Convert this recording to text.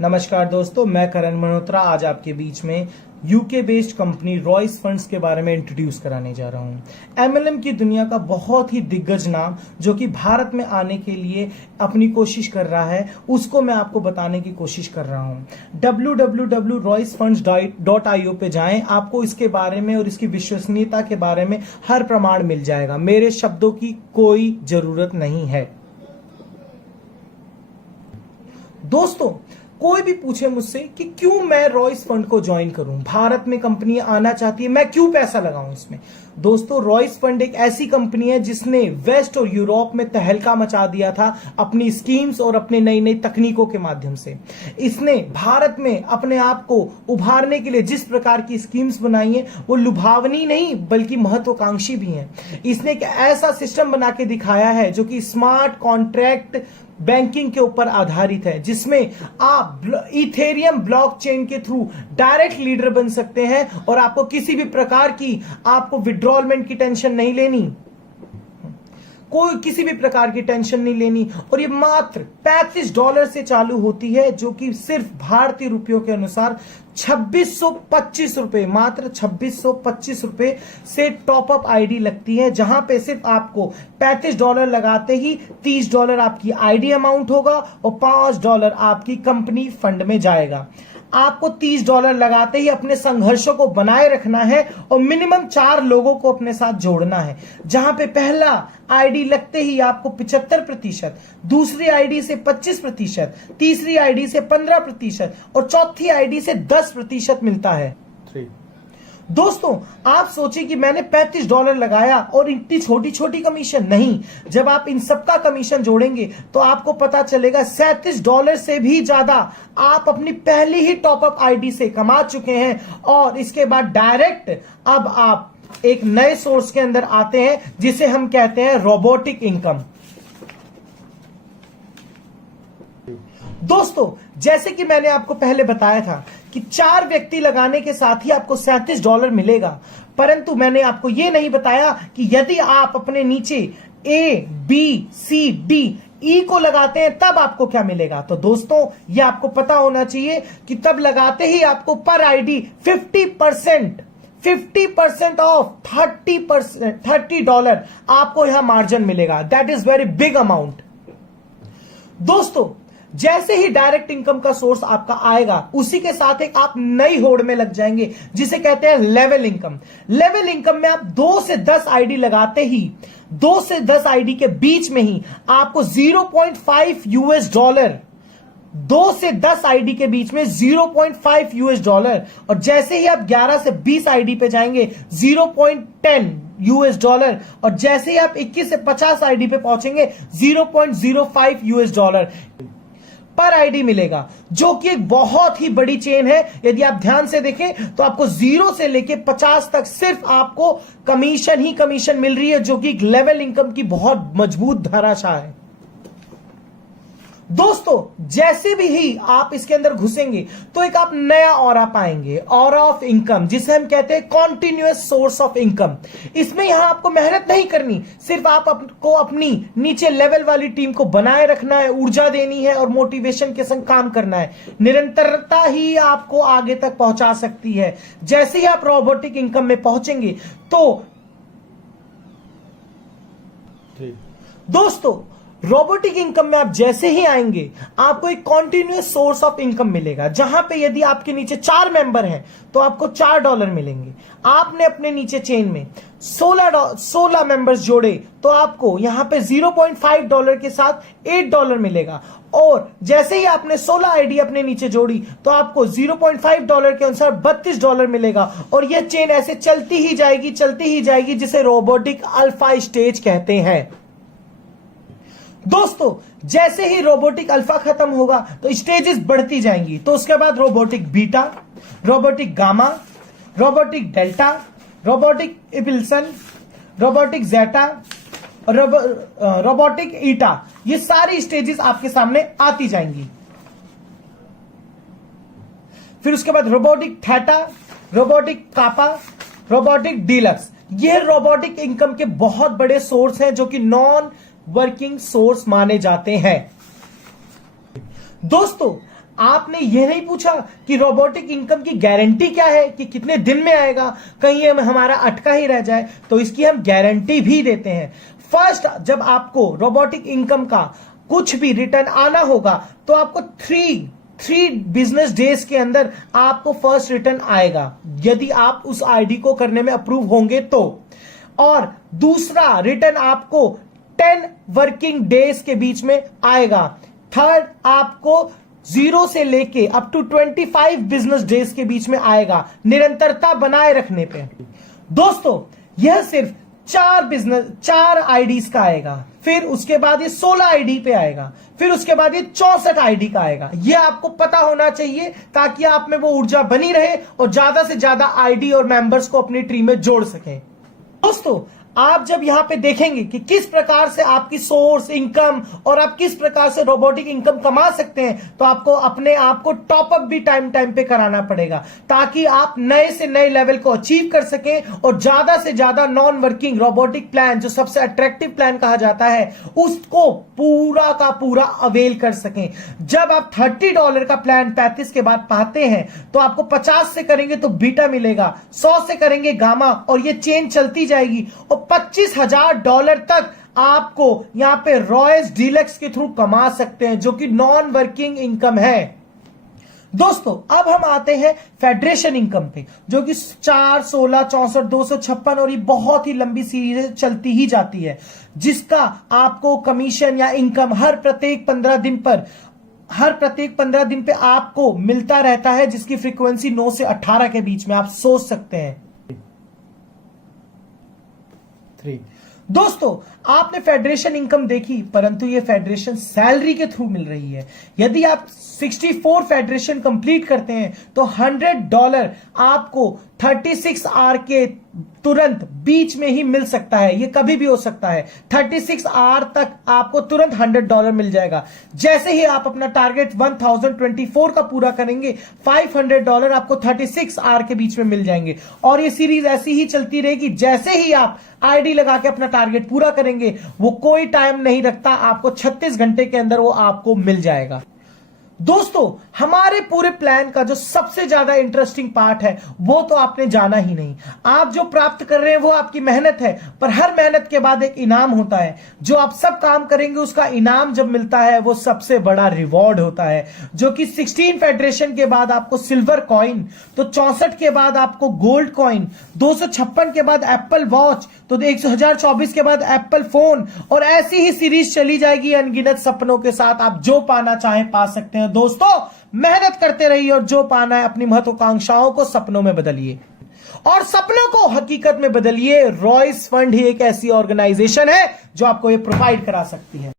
नमस्कार दोस्तों, मैं करण मल्होत्रा आज आपके बीच में UK based company Royce funds के बारे में इंट्रोड्यूस कराने जा रहा हूं। एमएलएम की दुनिया का बहुत ही दिग्गज नाम जो कि भारत में आने के लिए अपनी कोशिश कर रहा है, उसको मैं आपको बताने की कोशिश कर रहा हूं। www.roycefunds.io पे जाएं, आपको इसके बारे में और इसकी विश्वसनीयता के बारे में हर प्रमाण मिल जाएगा। मेरे शब्दों की कोई जरूरत नहीं है। दोस्तों, कोई भी पूछे मुझसे कि क्यों मैं रॉयस फंड को ज्वाइन करूं, भारत में कंपनी आना चाहती है, मैं क्यों पैसा लगाऊं इसमें। दोस्तों, रॉयस फंड एक ऐसी कंपनी है जिसने वेस्ट और यूरोप में तहलका मचा दिया था अपनी स्कीम्स और अपने नई नई तकनीकों के माध्यम से। इसने भारत में अपने आप को उभारने के लिए जिस प्रकार की स्कीम्स बनाई है वो लुभावनी नहीं बल्कि महत्वाकांक्षी भी है। इसने एक ऐसा सिस्टम बना के दिखाया है जो कि स्मार्ट कॉन्ट्रैक्ट बैंकिंग के ऊपर आधारित है, जिसमें आप इथेरियम ब्लॉकचेन के थ्रू डायरेक्ट लीडर बन सकते हैं और आपको किसी भी प्रकार की आपको विड्रॉलमेंट की टेंशन नहीं लेनी, कोई किसी भी प्रकार की टेंशन नहीं लेनी। और ये मात्र $35 से चालू होती है, जो कि सिर्फ भारतीय रुपयों के अनुसार 2625 रुपए, मात्र 2625 रुपए से टॉपअप आईडी लगती है, जहां पे सिर्फ आपको $35 लगाते ही $30 आपकी आईडी अमाउंट होगा और $5 आपकी कंपनी फंड में जाएगा। आपको $30 लगाते ही अपने संघर्षों को बनाए रखना है और मिनिमम 4 लोगों को अपने साथ जोड़ना है, जहां पे पहला आईडी लगते ही आपको 75%, दूसरी आईडी से 25%, तीसरी आईडी से 15% और चौथी आईडी से 10% मिलता है। दोस्तों, आप सोचिए कि मैंने $35 लगाया और इतनी छोटी छोटी कमीशन नहीं। जब आप इन सबका कमीशन जोड़ेंगे तो आपको पता चलेगा $37 से भी ज्यादा आप अपनी पहली ही टॉपअप आईडी से कमा चुके हैं। और इसके बाद डायरेक्ट अब आप एक नए सोर्स के अंदर आते हैं जिसे हम कहते हैं रोबोटिक इनकम। दोस्तों, जैसे कि मैंने आपको पहले बताया था कि 4 व्यक्ति लगाने के साथ ही आपको $37 मिलेगा, परंतु मैंने आपको यह नहीं बताया कि यदि आप अपने नीचे A, B, C, D, E को लगाते हैं तब आपको क्या मिलेगा। तो दोस्तों, यह आपको पता होना चाहिए कि तब लगाते ही आपको पर आईडी 50% ऑफ $30 आपको यहां मार्जिन मिलेगा। That is very big amount. दोस्तों, जैसे ही डायरेक्ट इनकम का सोर्स आपका आएगा, उसी के साथ एक आप नई होड़ में लग जाएंगे जिसे कहते हैं लेवल इनकम। लेवल इनकम में आप 2 से 10 आईडी लगाते ही 2 से 10 आईडी के बीच में ही आपको $0.5 2 से 10 आईडी के बीच में $0.5 और जैसे ही आप 11 से 20 आईडी पे जाएंगे $0.10 और जैसे ही आप 21 से 50 आईडी पे पहुंचेंगे $0.05 पर आईडी मिलेगा, जो कि एक बहुत ही बड़ी चेन है। यदि आप ध्यान से देखें तो आपको 0 से लेके 50 तक सिर्फ आपको कमीशन ही कमीशन मिल रही है, जो कि एक लेवल इनकम की बहुत मजबूत धराशाह है। दोस्तों, जैसे भी ही आप इसके अंदर घुसेंगे तो एक आप नया ऑरा पाएंगे, ऑरा ऑफ इनकम, जिसे हम कहते हैं कॉन्टिन्यूअस सोर्स ऑफ इनकम। इसमें यहां आपको मेहनत नहीं करनी, सिर्फ आपको अपनी नीचे लेवल वाली टीम को बनाए रखना है, ऊर्जा देनी है और मोटिवेशन के संग काम करना है। निरंतरता ही आपको आगे तक पहुंचा सकती है। जैसे ही आप रोबोटिक इनकम में पहुंचेंगे तो दोस्तों, रोबोटिक इनकम में आप जैसे ही आएंगे आपको एक कॉन्टिन्यूअस सोर्स ऑफ इनकम मिलेगा, जहां पे यदि आपके नीचे 4 मेंबर हैं तो आपको $4 मिलेंगे। आपने अपने नीचे चेन में 16 मेंबर्स जोड़े तो आपको यहां पे $0.5 के साथ $8 मिलेगा। और जैसे ही आपने 16 आईडी अपने नीचे जोड़ी तो आपको $0.5 के अनुसार $32 मिलेगा। और यह चेन ऐसे चलती ही जाएगी, जिसे रोबोटिक अल्फा स्टेज कहते हैं। दोस्तों, जैसे ही रोबोटिक अल्फा खत्म होगा तो स्टेजेस बढ़ती जाएंगी। तो उसके बाद robotic beta, robotic gamma, robotic delta, robotic epsilon, robotic zeta, robotic eta, ये सारी स्टेजेस आपके सामने आती जाएंगी। फिर उसके बाद रोबोटिक थीटा, रोबोटिक कापा, रोबोटिक डीलक्स। ये रोबोटिक इनकम के बहुत बड़े सोर्स हैं जो कि नॉन वर्किंग सोर्स माने जाते हैं। दोस्तों, आपने यह नहीं पूछा कि रोबोटिक इनकम की गारंटी क्या है, कि कितने दिन में आएगा, कहीं ये हमारा अटका ही रह जाए, तो इसकी हम गारंटी भी देते हैं। फर्स्ट, जब आपको रोबोटिक इनकम का कुछ भी रिटर्न आना होगा तो आपको थ्री बिजनेस डेज के अंदर आपको फर्स्ट रिटर्न आएगा, यदि आप उस आईडी को करने में अप्रूव होंगे तो। और दूसरा रिटर्न आपको 10 वर्किंग डेज के बीच में आएगा। थर्ड, आपको 0 से लेके अप टू 25 बिजनेस डेज के बीच में आएगा, निरंतरता बनाए रखने पे। दोस्तों, यह सिर्फ 4 आईडीज का आएगा, फिर उसके बाद ये 16 आईडी पे आएगा, फिर उसके बाद ये 64 आईडी का आएगा। ये आपको पता होना चाहिए ताकि आप में वो ऊर्जा बनी रहे और ज्यादा से ज्यादा आईडी और मेंबर्स को अपनी टीम में जोड़ सकें। दोस्तों, आप जब यहां पे देखेंगे कि किस प्रकार से आपकी सोर्स इनकम और आप किस प्रकार से रोबोटिक इनकम कमा सकते हैं, तो आपको अपने आप को टॉपअप भी टाइम पे कराना पड़ेगा, ताकि आप नए से नए लेवल को अचीव कर सकें और ज्यादा से ज्यादा नॉन वर्किंग रोबोटिक प्लान, जो सबसे अट्रैक्टिव प्लान कहा जाता है, उसको पूरा का पूरा अवेल कर सकें। जब आप $30 का प्लान 35 के बाद पाते हैं तो आपको 50 से करेंगे तो बीटा मिलेगा, 100 से करेंगे गामा, और ये चेन चलती जाएगी और $25,000 तक आपको यहां पे रॉयस डीलक्स के थ्रू कमा सकते हैं, जो कि नॉन वर्किंग इनकम है। दोस्तों, अब हम आते हैं फेडरेशन इनकम पे, जो कि 4, 16, 64, 256 और ये बहुत ही लंबी सीरीज चलती ही जाती है, जिसका आपको कमीशन या इनकम हर प्रत्येक 15 दिन पे आपको मिलता रहता है, जिसकी फ्रीक्वेंसी 9 से 18 के बीच में आप सोच सकते हैं। दोस्तों, आपने फेडरेशन इनकम देखी, परंतु ये फेडरेशन सैलरी के थ्रू मिल रही है। यदि आप 64 फेडरेशन कंप्लीट करते हैं तो $100 आपको 36 आवर के तुरंत बीच में ही मिल सकता है। ये कभी भी हो सकता है, 36 आवर तक आपको तुरंत $100 मिल जाएगा। जैसे ही आप अपना टारगेट 1024 का पूरा करेंगे, $500 आपको 36 आवर के बीच में मिल जाएंगे। और ये सीरीज ऐसी ही चलती रहेगी। जैसे ही आप आईडी लगा के अपना टारगेट पूरा करेंगे, वो कोई टाइम नहीं रखता, आपको 36 घंटे के अंदर वो आपको मिल जाएगा। दोस्तों, हमारे पूरे प्लान का जो सबसे ज्यादा इंटरेस्टिंग पार्ट है, वो तो आपने जाना ही नहीं। आप जो प्राप्त कर रहे हैं वो आपकी मेहनत है, पर हर मेहनत के बाद एक इनाम होता है। जो आप सब काम करेंगे उसका इनाम जब मिलता है, वो सबसे बड़ा रिवॉर्ड होता है, जो कि 16 फेडरेशन के बाद आपको सिल्वर कॉइन, तो 64 के बाद आपको गोल्ड कॉइन, 256 के बाद एप्पल वॉच, तो 1024 के बाद एप्पल फोन, और ऐसी ही सीरीज चली जाएगी अनगिनत सपनों के साथ। आप जो पाना चाहें पा सकते हैं। दोस्तों, मेहनत करते रहिए और जो पाना है अपनी महत्वाकांक्षाओं को सपनों में बदलिए और सपनों को हकीकत में बदलिए। रॉयस फंड ही एक ऐसी ऑर्गेनाइजेशन है जो आपको ये प्रोवाइड करा सकती है।